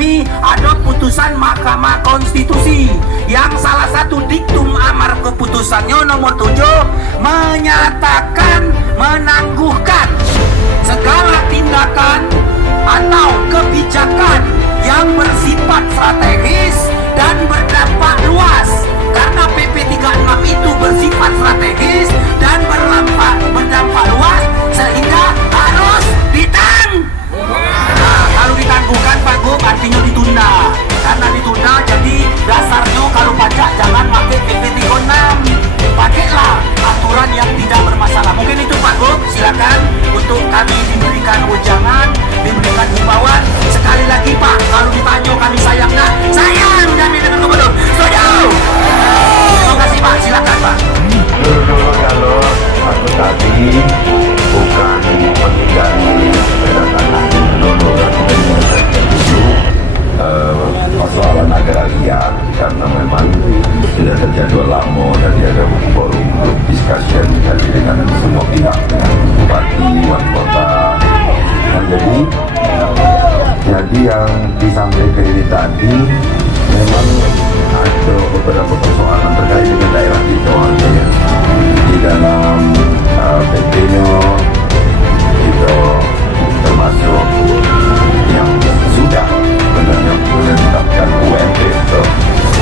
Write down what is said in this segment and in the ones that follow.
kami ada putusan Mahkamah Konstitusi yang salah satu diktum amar keputusannya nomor 7 menyatakan menangguhkan segala tindakan atau kebijakan yang bersifat strategis dan berdampak luas. Karena PP 36 itu bersifat strategis dan berdampak luas sehingga harus kalau ditangguhkan Pak Gub artinya ditunda. Karena ditunda jadi dasarnya kalau pajak jangan pakai PP 36, pakailah aturan yang tidak bermasalah. Mungkin itu Pak Gub, silakan untuk kami diberikan wejangan, diberikan himbauan. Sekali lagi Pak, kalau ditanya kami sayang nggak? Sayang, kami dengan gubernur. Setuju? Terima kasih Pak, silakan Pak. Dulu kalau aku tadi bukan menghindari kedatangan dulu persoalan agraria, karena memang sudah terjadwal lama dan ada forum discussion dengan semua pihak, bupati, wali kota. Dan jadi yang disampaikan ini tadi memang ada beberapa persoalan terkait dengan daerah itu di dalam PP-nya itu termasuk yang sudah sebenarnya menetapkan UMP itu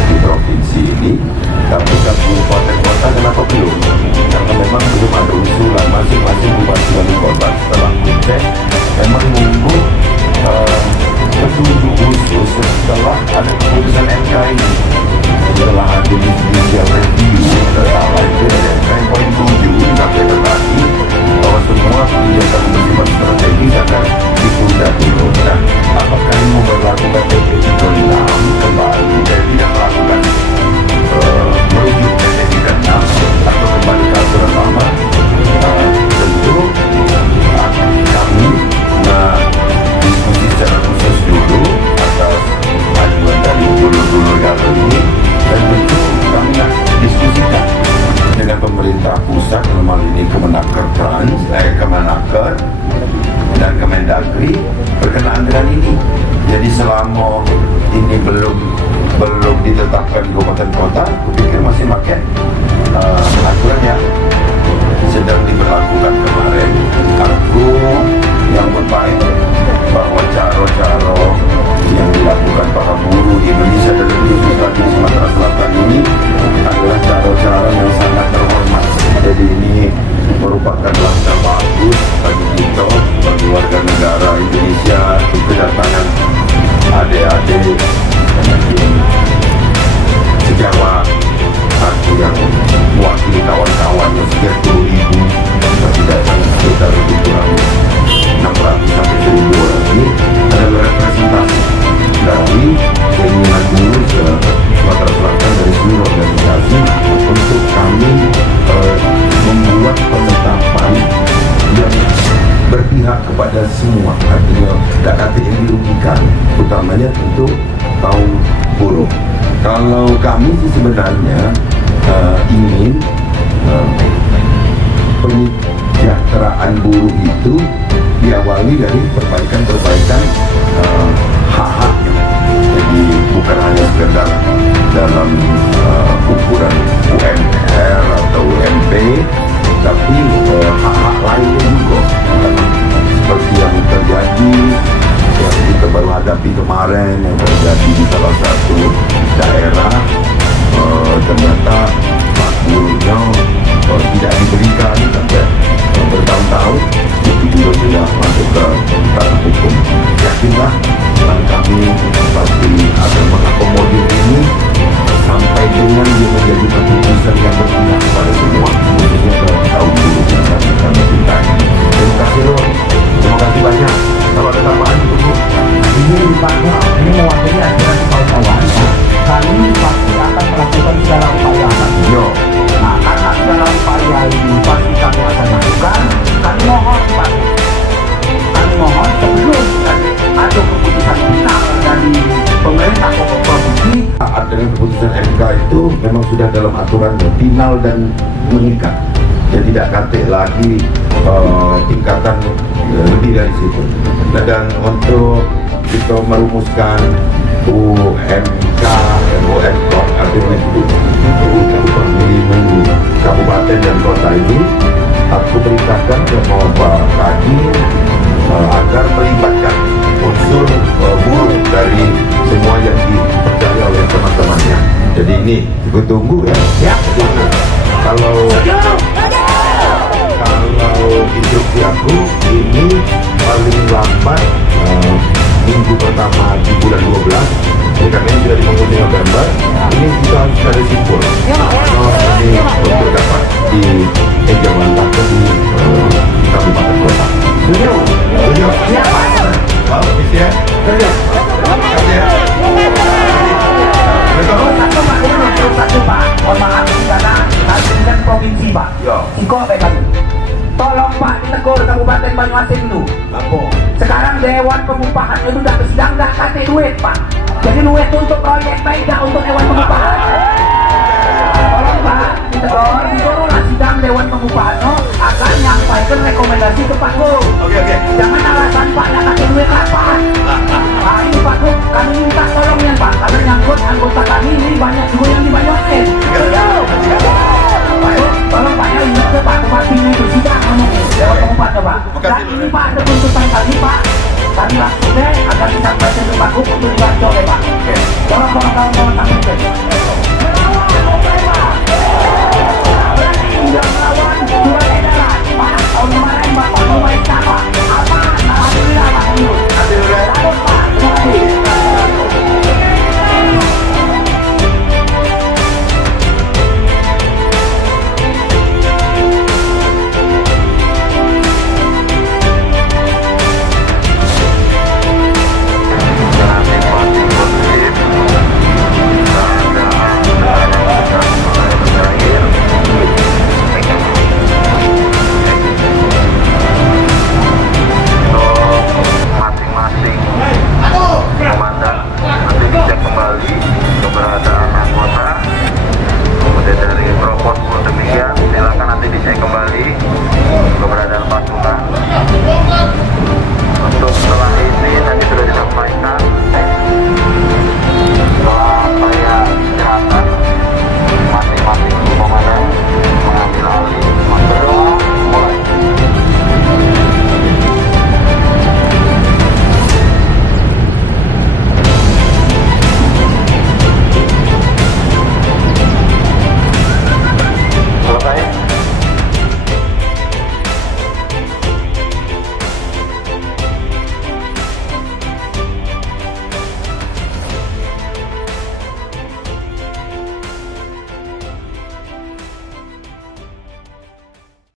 di provinsi ini, tapi kabupaten kota kenapa belum? Karena memang belum ada usulan masing-masing bupati wali kota. Setelah dicek memang nunggu petunjuk khusus setelah ada keputusan MK ini, setelah ada judicial review salah itu dari MK yang poin 7 disampaikan tadi bahwa semua kebijakan bersifat strategis akan ditunda dulu. Nah, apakah ini memperlakukan PP 36 kembali dan tidak melakukan merujuk PP 36 atau kembali ke aturan lama? Tentu kami diskusi secara khusus dulu atas ajuan dari dulu kali ini, dan tentu kami nak diskusikan dengan pemerintah pusat, dalam hal ini Kemenaker dan Kemendagri berkenaan dengan ini. Jadi selama ini belum ditetapkan di kabupaten kota, kupikir masih pakai aturan yang sedang diberlakukan kemarin. Aku yang berbaik bahwa cara-cara yang dilakukan para buruh di Indonesia dan khususnya di Sumatera Selatan ini adalah cara-cara yang sangat terhormat. Jadi ini merupakan langkah bagus bagi kita, bagi warga negara Indonesia, kedatangan adik-adik sejawat aku yang mewakili kawan-kawan yang sekitar 10.000, tapi datang sekitar lebih kurang 600 sampai 1.000 orang. Ini adalah representasi dari keinginan buruh ke Sumatera Selatan dari seluruh organisasi untuk kami membuat penetapan yang berpihak kepada semua, artinya tidak ada yang dirugikan, utamanya untuk kaum buruh. Kalau kami sih sebenarnya ingin penyejahteraan buruh itu diawali dari perbaikan hak-haknya. Jadi bukan hanya sekedar dalam ukuran UMR atau UMP, tapi hak-hak lainnya juga, seperti yang terjadi yang kita baru hadapi kemarin, yang terjadi di salah satu daerah. Ternyata hak buruhnya tidak diberikan sampai bertahun-tahun, itu juga sudah masuk ke ranah hukum. Yakinlah kami pasti akan mengakomodir ini sampai dengan dia menjadi keputusan yang berpihak kepada semua, khususnya ke kaum buruh yang kami cintai. Terima kasih loh, terima kasih banyak. Kalau ada tambahan itu ini Pak, ini mewakili aspirasi kawan-kawan. Kami pasti akan melakukan segala upaya. Nah, karena segala upaya ini pasti kami akan lakukan. Kami mohon Pak, kami mohon sebelum ada keputusan final dari pemerintah provinsi. Saat dengan keputusan MK itu memang sudah dalam aturan final dan mengikat. Jadi tidak kate lagi tingkatan lebih dari situ. Dan untuk kita merumuskan UMK artinya itu kabupaten dan kota ini, aku perintahkan sama Pak Kadin agar melibatkan unsur buruh dari semua yang dipercaya oleh teman-temannya. Jadi ini kita tunggu ya. Ya. Kalau instruksi aku ini paling lambat minggu pertama di bulan 12. Jadi karena ini sudah di penghujung November, ini kita harus ada simpul. Ini untuk dapat diimplementasikan di kabupaten kota. Setuju? Setuju? Ya, Pak. Mau isi ya? Setuju. Terima kasih ya. Terus satu Pak, terus satu Pak. Mohon maaf karena kami kan provinsi Pak. Ya. Iko apa kami? Tolong Pak ditegur Kabupaten Banyuasin dulu. Lapo. Sekarang Dewan Pengupahan itu udah sedang nggak kasih duit Pak. Jadi duit itu untuk proyek baik nggak untuk Dewan Pengupahan. Tolong Pak ditegur, disuruhlah sidang Dewan Pengupahan akan nyampaikan rekomendasi ke Pak Gub. Oke. Jangan alasan Pak nggak kasih duit kapan. Nah ini Pak Gub, kami minta tolongnya Pak, karena nyangkut anggota kami ini banyak juga yang di Banyuasin. Pak Gub, tolong Pak ya ingat ke Pak Bupatinya itu sidang ngomong Dewan Pengupahan Pak. Dan ini Pak ada tuntutan kami Pak. Kami langsung deh akan disampaikan ke Pak Gub untuk dibantu oleh Pak. Tolong kawan-kawan sampaikan.